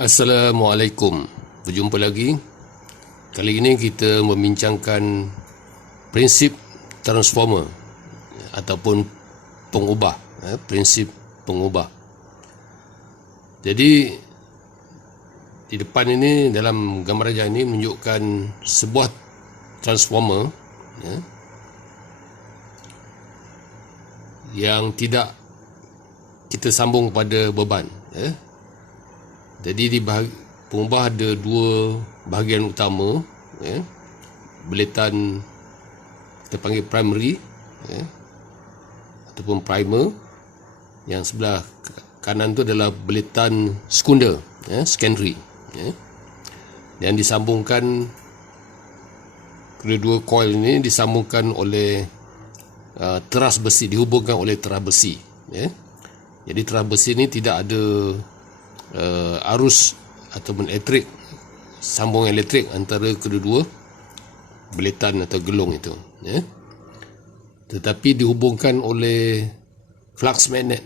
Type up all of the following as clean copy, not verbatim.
Assalamualaikum. Berjumpa lagi. Kali ini kita membincangkan prinsip transformer ataupun pengubah, prinsip pengubah. Jadi di depan ini, dalam gambar aja ini menunjukkan sebuah transformer yang tidak kita sambung pada beban. Jadi di pengubah ada dua bahagian utama, beletan kita panggil primary ataupun primer. Yang sebelah kanan tu adalah beletan sekunder, secondary, yang disambungkan. Kedua-dua coil ini disambungkan oleh teras besi, dihubungkan oleh teras besi. Jadi teras besi ini tidak ada arus ataupun elektrik, sambungan elektrik antara kedua-dua beletan atau gelung itu, tetapi dihubungkan oleh flux magnet.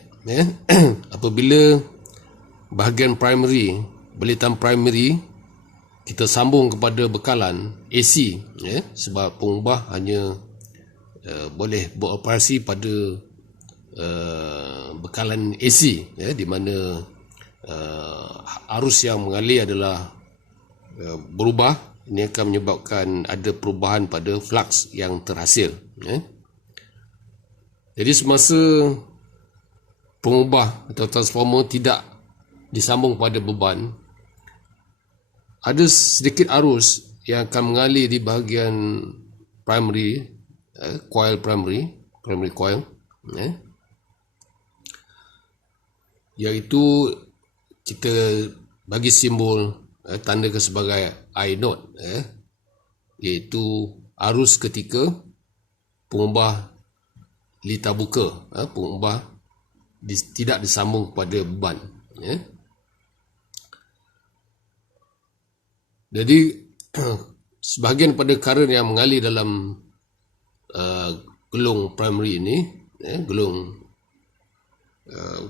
Apabila bahagian primary, beletan primary kita sambung kepada bekalan AC, sebab pengubah hanya boleh beroperasi pada bekalan AC, di mana arus yang mengalir adalah berubah. Ini akan menyebabkan ada perubahan pada flux yang terhasil. Jadi semasa pengubah atau transformer tidak disambung pada beban, ada sedikit arus yang akan mengalir di bahagian primary, coil primary coil, iaitu kita bagi simbol, tandakan sebagai I note, iaitu arus ketika pengubah litar buka, pengubah tidak disambung kepada beban. Jadi sebahagian pada current yang mengalir dalam gelung primary ini, gelung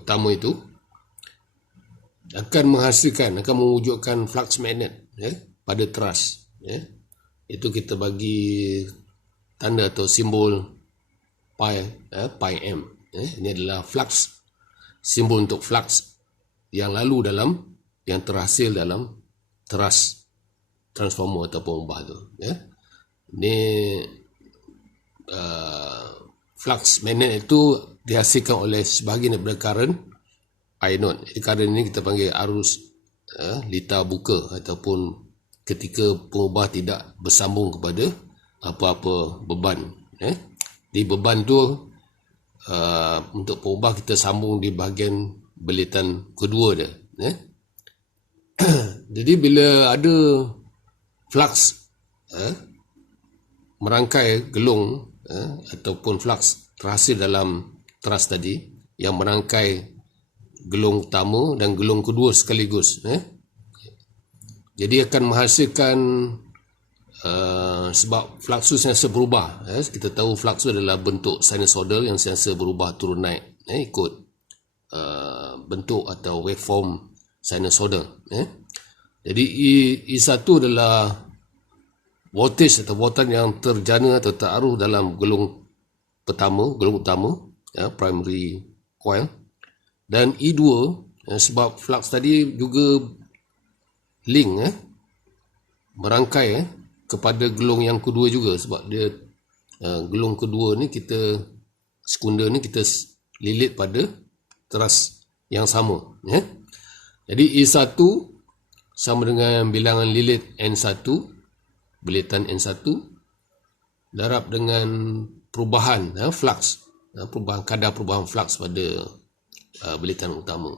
utama itu, akan mewujudkan flux magnet pada teras. Itu kita bagi tanda atau simbol pi m. Ini adalah flux, simbol untuk flux yang terhasil dalam teras transformer atau pengubah itu. Ini flux magnet itu dihasilkan oleh sebahagian daripada current I note. Current ini kita panggil arus litar buka, ataupun ketika pengubah tidak bersambung kepada apa-apa beban. Di beban tu untuk pengubah kita sambung di bahagian beletan kedua dia. Jadi bila ada flux merangkai gelung, ataupun flux terhasil dalam teras tadi yang merangkai gelung utama dan gelung kedua sekaligus, jadi akan menghasilkan sebab fluxus yang berubah. Kita tahu fluxus adalah bentuk sinusoidal yang sentiasa berubah turun naik, ikut bentuk atau waveform sinusoidal. Jadi I1 adalah voltage atau voltan yang terjana atau terarah dalam gelung utama, primary coil. Dan I2, sebab flux tadi juga link, merangkai kepada gelung yang kedua juga, sebab dia gelung kedua ni sekunder ni kita lilit pada teras yang sama. Jadi I1 sama dengan bilangan lilit N1, beletan N1, darab dengan perubahan flux, kadar perubahan flux pada beletan utama.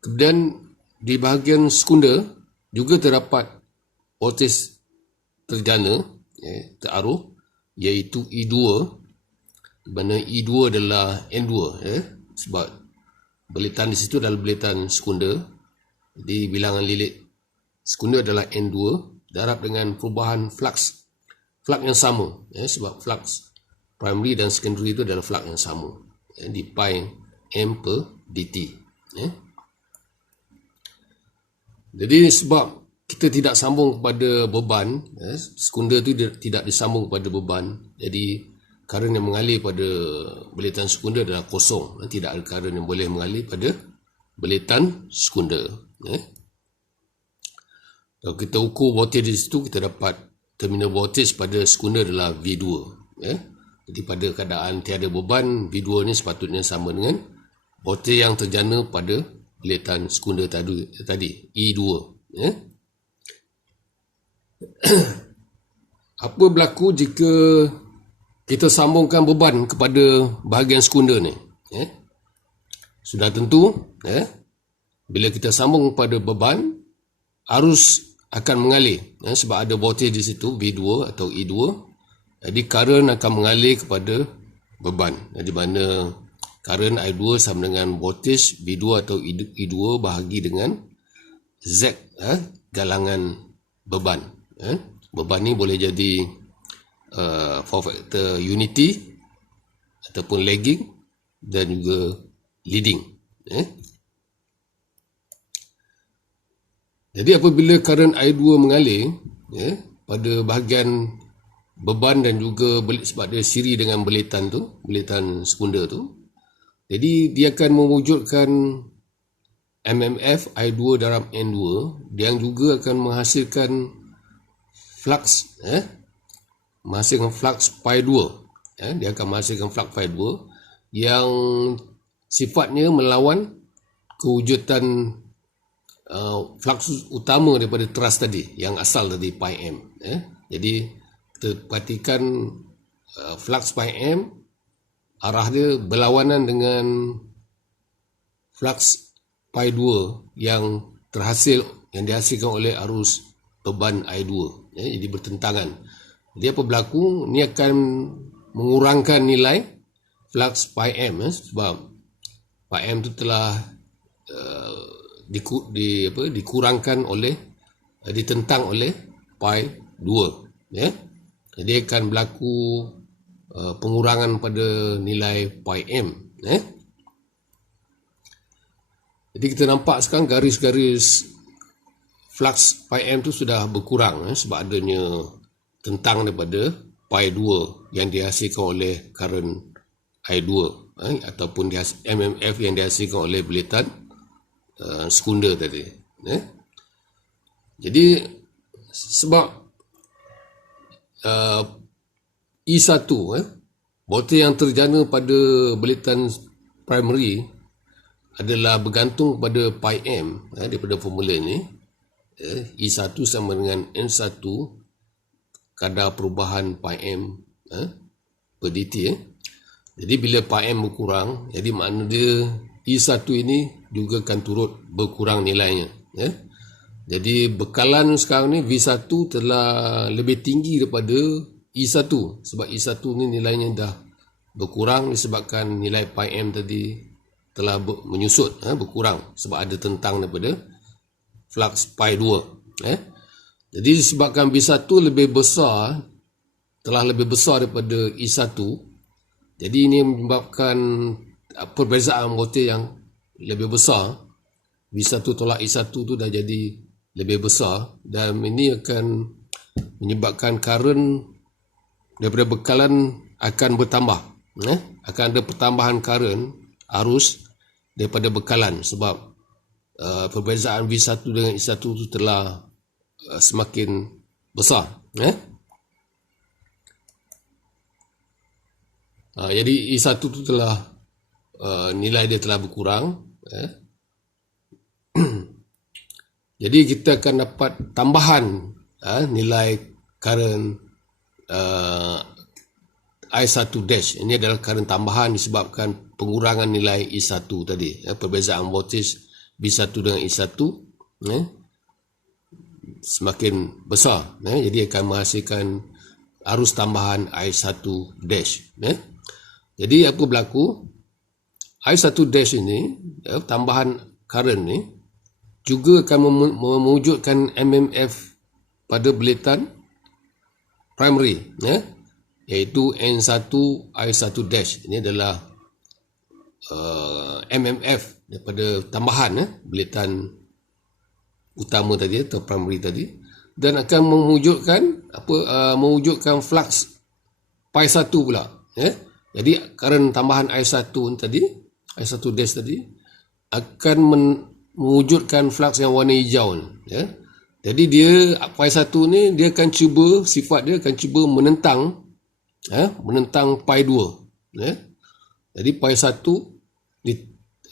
Kemudian di bahagian sekunder juga terdapat voltage terjana, terarah, iaitu I2, di mana I2 adalah N2, sebab beletan di situ adalah beletan sekunder. Jadi bilangan lilit sekunder adalah N2 darab dengan perubahan flux yang sama, sebab flux primary dan secondary itu adalah flux yang sama, di pi M per dt. Jadi sebab kita tidak sambung kepada beban, sekunder tu tidak disambung kepada beban, jadi current yang mengalir pada beletan sekunder adalah kosong. Tidak ada current yang boleh mengalir pada beletan sekunder. Kalau kita ukur voltage di situ, kita dapat terminal voltage pada sekunder adalah V2. Jadi pada keadaan tiada beban, V2 ni sepatutnya sama dengan voltage yang terjana pada beletan sekunder tadi, E2. Apa berlaku jika kita sambungkan beban kepada bahagian sekunder ni? Sudah tentu, bila kita sambung kepada beban, arus akan mengalir, sebab ada voltage di situ, V2 atau E2. Jadi current akan mengalir kepada beban, di mana current I2 sama dengan voltage V2 atau E2 bahagi dengan Z, galangan beban. Beban ni boleh jadi form factor unity ataupun lagging dan juga leading. Jadi apabila current I2 mengalir pada bahagian beban dan juga sebab dia siri dengan beletan sekunder tu, jadi dia akan mewujudkan MMF I2 dalam N2 yang juga akan menghasilkan flux, menghasilkan flux pi 2. Dia akan menghasilkan flux pi 2 yang sifatnya melawan kewujudan flux utama daripada teras tadi, yang asal tadi pi m. Jadi kita perhatikan flux pi m, arah dia berlawanan dengan flux pi 2 yang dihasilkan oleh arus beban I2. Jadi bertentangan. Jadi apa berlaku? Ini akan mengurangkan nilai flux pi m, sebab pi m itu telah dikurangkan ditentang oleh pi 2. Jadi akan berlaku pengurangan pada nilai pi m. Jadi kita nampak sekarang garis-garis flux pi m tu sudah berkurang, sebab adanya tentang daripada pi 2 yang dihasilkan oleh current I2, ataupun MMF yang dihasilkan oleh beletan sekunder tadi. Jadi sebab E1, voltage yang terjana pada beletan primary adalah bergantung kepada pi m, daripada formula ni. E1 sama dengan N1 kadar perubahan pi m per dt. Jadi bila pi m berkurang, jadi makna dia E1 ini juga akan turut berkurang nilainya. Jadi bekalan sekarang ni V1 telah lebih tinggi daripada E1, sebab E1 ni nilainya dah berkurang disebabkan nilai pi m tadi telah menyusut, berkurang sebab ada tentang daripada flux pi 2. Jadi disebabkan V1 lebih besar, telah lebih besar daripada E1, jadi ini menyebabkan perbezaan voltage yang lebih besar. V1 tolak E1 tu dah jadi lebih besar, dan ini akan menyebabkan current daripada bekalan akan bertambah. Akan ada pertambahan current arus daripada bekalan, sebab perbezaan V1 dengan E1 tu telah semakin besar. Jadi E1 tu telah nilai dia telah berkurang. Jadi kita akan dapat tambahan nilai current I1 dash. Ini adalah current tambahan disebabkan pengurangan nilai E1 tadi. Perbezaan voltage V1 dengan E1 semakin besar. Jadi akan menghasilkan arus tambahan I1 dash. Jadi apa berlaku? I1 dash ini, tambahan current ni, juga akan mewujudkan MMF pada beletan primary, iaitu N1 I1 dash. Ini adalah MMF daripada tambahan bilitan utama tadi atau primary tadi, dan akan mewujudkan flux pi 1 pula. Jadi current tambahan I1 tadi, I1 dash tadi akan mewujudkan flux yang warna hijau ni. Jadi dia pi 1 ni dia akan cuba, sifat dia akan cuba menentang pi 2. Jadi pi 1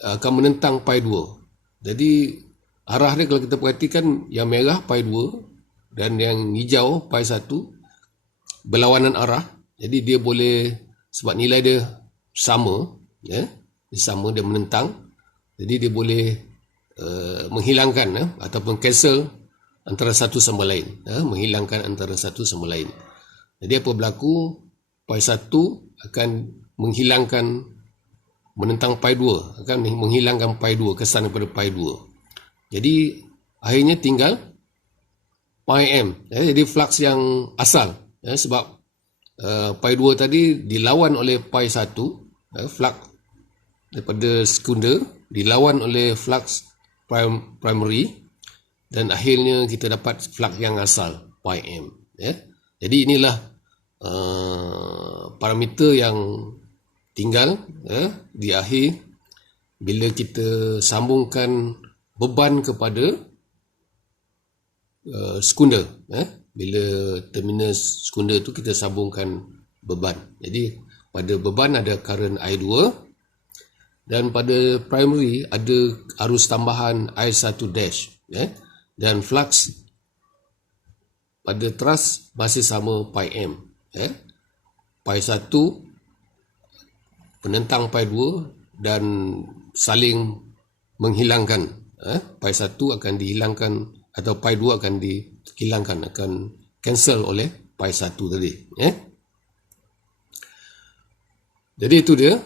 akan menentang pi 2. Jadi arah dia kalau kita perhatikan, yang merah pi 2 dan yang hijau pi 1 berlawanan arah. Jadi dia boleh, sebab nilai dia sama, dia menentang, jadi dia boleh menghilangkan ataupun cancel antara satu sama lain, menghilangkan antara satu sama lain. Jadi apa berlaku, pi 1 akan menentang pi 2, akan menghilangkan pi 2, kesan daripada pi 2. Jadi akhirnya tinggal pi m. Jadi flux yang asal, sebab pi 2 tadi dilawan oleh pi 1, flux daripada sekunder dilawan oleh flux primary, dan akhirnya kita dapat flux yang asal pi m. Jadi inilah parameter yang tinggal di akhir bila kita sambungkan beban kepada sekunder. Bila terminus sekunder tu kita sambungkan beban. Jadi pada beban ada current I2, dan pada primary ada arus tambahan I1 dash. Dan flux pada truss masih sama pi m. Pi 1 penentang pi 2 dan saling menghilangkan. Pi 1 akan dihilangkan atau pi 2 akan dihilangkan, akan cancel oleh pi 1 tadi. Jadi itu dia.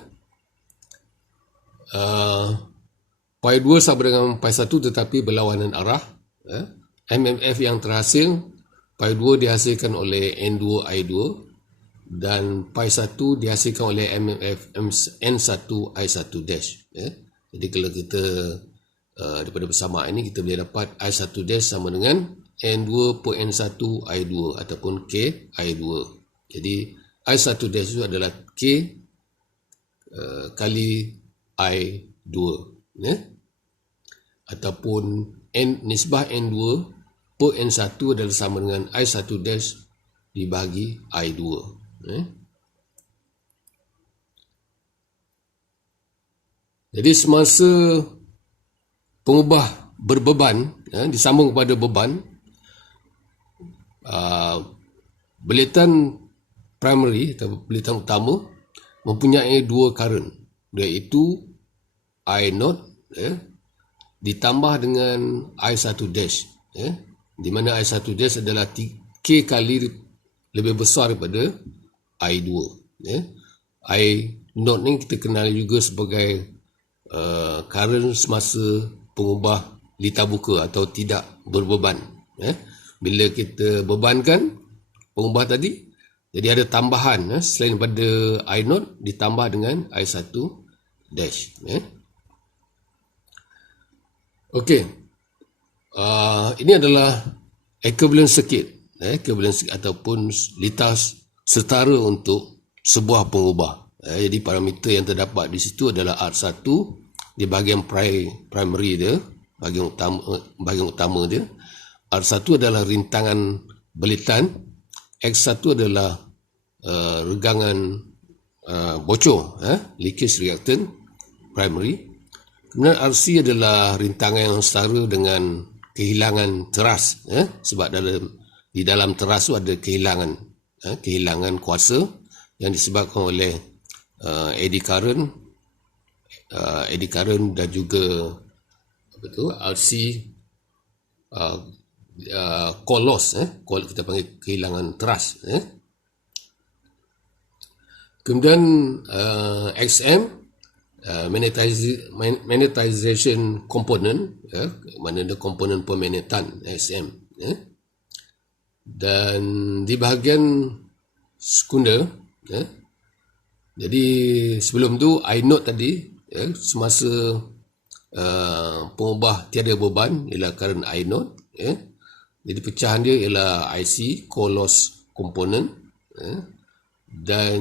Pi 2 sama dengan pi 1 tetapi berlawanan arah. MMF yang terhasil, pi 2 dihasilkan oleh N2I2 dan pi 1 dihasilkan oleh MMF N1I1 dash. Jadi kalau kita daripada persamaan ini kita boleh dapat I1 dash sama dengan N2 per N1I2 ataupun KI2. Jadi I1 dash itu adalah K kali I2, ataupun nisbah N2 per N1 adalah sama dengan I1 dash dibagi I2. Jadi semasa pengubah berbeban disambung kepada beban, bilitan primary atau bilitan utama mempunyai dua current, iaitu I0 ditambah dengan I1 dash, di mana I1 dash adalah K kali lebih besar daripada I2. I0 ni kita kenal juga sebagai current semasa pengubah lita buka atau tidak berbeban. Bila kita bebankan pengubah tadi, jadi ada tambahan selain daripada I0 ditambah dengan I1 dash. Okey. Ini adalah equivalent circuit, equivalent circuit ataupun litas setara untuk sebuah pengubah. Jadi parameter yang terdapat di situ adalah R1 di bahagian primary dia, bahagian utama dia. R1 adalah rintangan belitan, X1 adalah regangan bocor, leakage reactant primary. Kemudian RC adalah rintangan yang setara dengan kehilangan teras, sebab di dalam teras tu ada kehilangan kuasa yang disebabkan oleh eddy current dan juga RC core loss, kita panggil kehilangan teras. Kemudian XM magnetization component, mana ada komponen pemagnetan XM, dan di bahagian sekunder, jadi sebelum tu I0 tadi semasa pengubah tiada beban ialah current I0, jadi pecahan dia ialah IC, core loss component, dan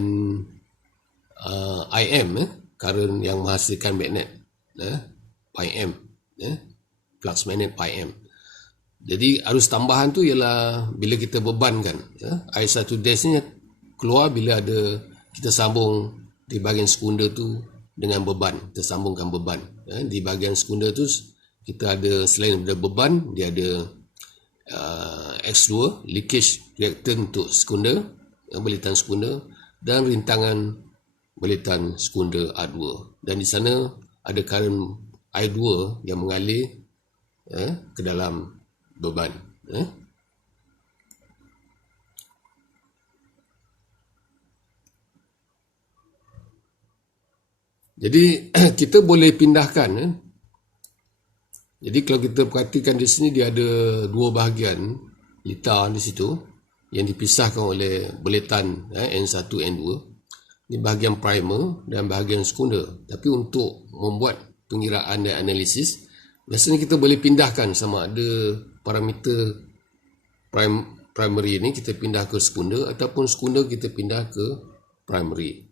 IM, current yang menghasilkan magnet, pi m, flux magnet pi m. Jadi arus tambahan tu ialah bila kita bebankan, I1 dash ni keluar bila ada kita sambung di bahagian sekunder tu dengan beban, kita sambungkan beban. Di bahagian sekunder tu kita ada, selain ada beban, dia ada X2 leakage reactant untuk sekunder, belitan sekunder, dan rintangan belitan sekunder R2, dan di sana ada current I2 yang mengalir ke dalam beban. Jadi kita boleh pindahkan. Jadi kalau kita perhatikan di sini, dia ada dua bahagian litar di situ yang dipisahkan oleh belitan N1, N2. Ini bahagian primer dan bahagian sekunder. Tapi untuk membuat pengiraan dan analisis, biasanya kita boleh pindahkan sama ada parameter primary ni kita pindah ke sekunder, ataupun sekunder kita pindah ke primary.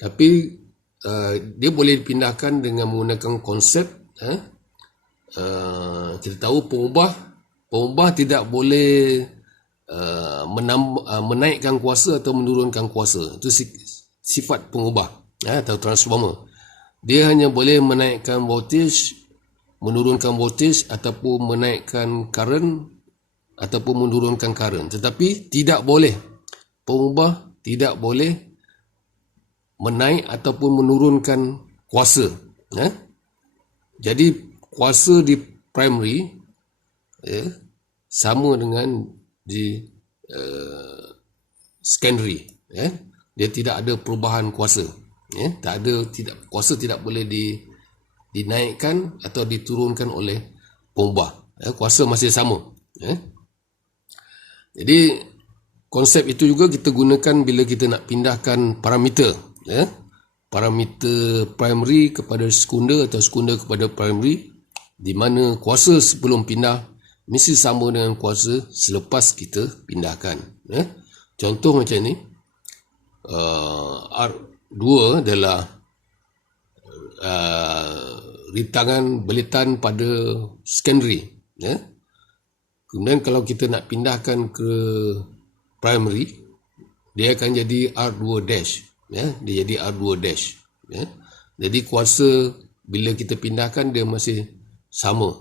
Tapi dia boleh dipindahkan dengan menggunakan konsep, kita tahu pengubah tidak boleh menaikkan kuasa atau menurunkan kuasa. Itu sifat pengubah atau transformer. Dia hanya boleh menaikkan voltage, menurunkan voltage, ataupun menaikkan current ataupun menurunkan current. Tetapi tidak boleh, pengubah tidak boleh menaik ataupun menurunkan kuasa. Jadi kuasa di primary sama dengan di secondary. Dia tidak ada perubahan kuasa. Kuasa tidak boleh dinaikkan atau diturunkan oleh pengubah. Kuasa masih sama. Jadi konsep itu juga kita gunakan bila kita nak pindahkan parameter. Parameter primary kepada sekunder atau sekunder kepada primary, di mana kuasa sebelum pindah mesti sama dengan kuasa selepas kita pindahkan. Contoh macam ni, R2 adalah rintangan belitan pada secondary. Kemudian kalau kita nak pindahkan ke primary, dia akan jadi R2 dash. Dia jadi R2 dash. Jadi kuasa bila kita pindahkan dia masih sama.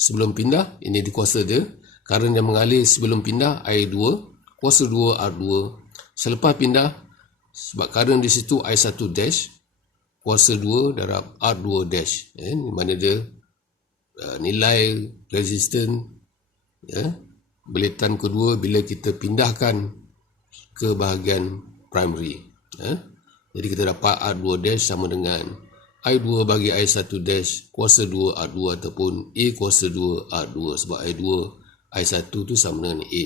Sebelum pindah, ini di kuasa dia. Current yang mengalir sebelum pindah I2, kuasa 2 R2. Selepas pindah, sebab current di situ I1 dash, kuasa 2 darab R2 dash. Di mana dia nilai resistance belitan kedua bila kita pindahkan ke bahagian primary. Jadi kita dapat R2 dash sama dengan I2 bagi I1 dash kuasa 2 R2 ataupun A kuasa 2 R2, sebab I2 I1 tu sama dengan A.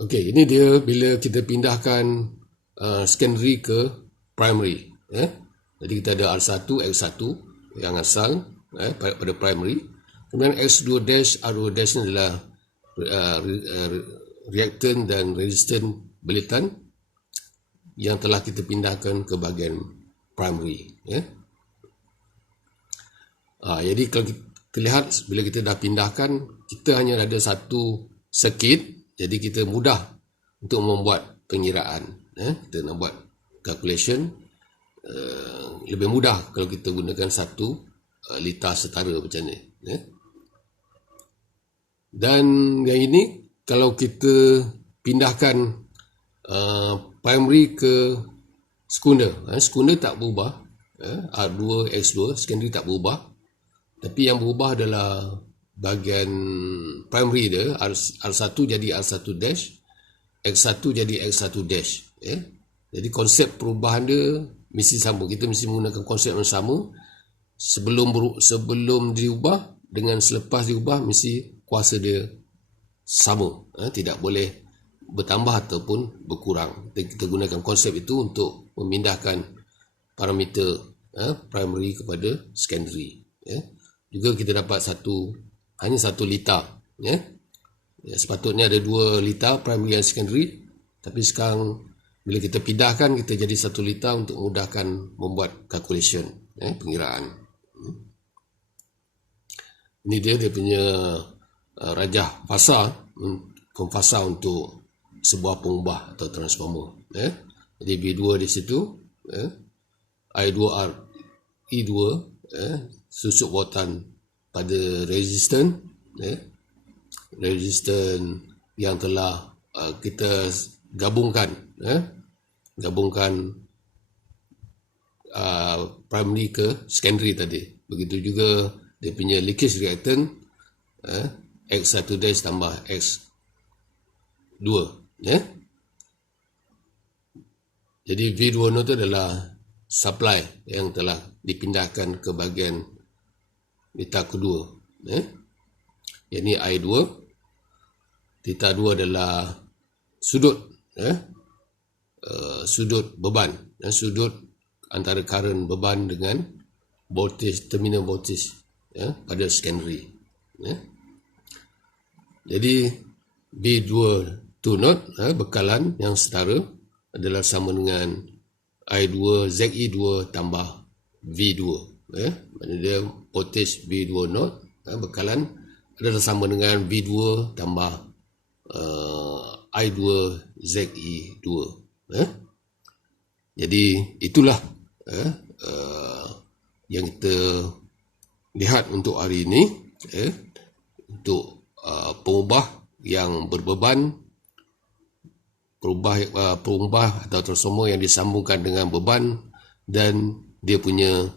Okey, ini dia bila kita pindahkan secondary ke primary. Jadi kita ada R1, X1 yang asal pada primary. Kemudian X2 dash, R2 dash ni adalah reactant dan resistant belitan yang telah kita pindahkan ke bahagian primary. Jadi kalau kita lihat bila kita dah pindahkan, kita hanya ada satu circuit, jadi kita mudah untuk membuat pengiraan. Kita nak buat calculation lebih mudah kalau kita gunakan satu litar setara macam ni. Dan yang ini kalau kita pindahkan primary ke sekunder, sekunder tak berubah, R2, X2, secondary tak berubah, tapi yang berubah adalah bahagian primary dia, R1 jadi R1 dash, X1 jadi X1 dash. Jadi konsep perubahan dia mesti sama, kita mesti menggunakan konsep yang sama. Sebelum diubah dengan selepas diubah mesti kuasa dia sama. Tidak boleh bertambah ataupun berkurang. Kita gunakan konsep itu untuk memindahkan parameter primary kepada secondary. Juga kita dapat hanya satu litar. Sepatutnya ada 2 litar primary dan secondary, tapi sekarang bila kita pindahkan, kita jadi 1 litar untuk memudahkan membuat calculation, pengiraan. Ini dia punya rajah fasa, fasa untuk sebuah pengubah atau transformer. Jadi V2 di situ, I2R E2, susut voltan pada resistan, resistan yang telah kita gabungkan primary ke secondary tadi. Begitu juga dia punya leakage reactant, X1 dash tambah X2. Jadi V2 itu adalah supply yang telah dipindahkan ke bahagian litar kedua. Yang ini I2. Litar 2 adalah sudut, sudut beban, sudut antara current beban dengan voltage, terminal voltage pada secondary. Jadi V2 node, bekalan yang setara adalah sama dengan I2 ZE2 tambah V2. Maksudnya dia voltage V2 node, bekalan adalah sama dengan V2 tambah I2 ZE2. Jadi itulah yang kita lihat untuk hari ini, untuk pengubah yang berbeban, pengubah atau transformer yang disambungkan dengan beban dan dia punya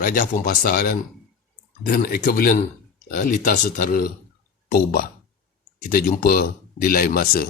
rajah pempasa dan equivalent litar setara pengubah. Kita jumpa di lain masa.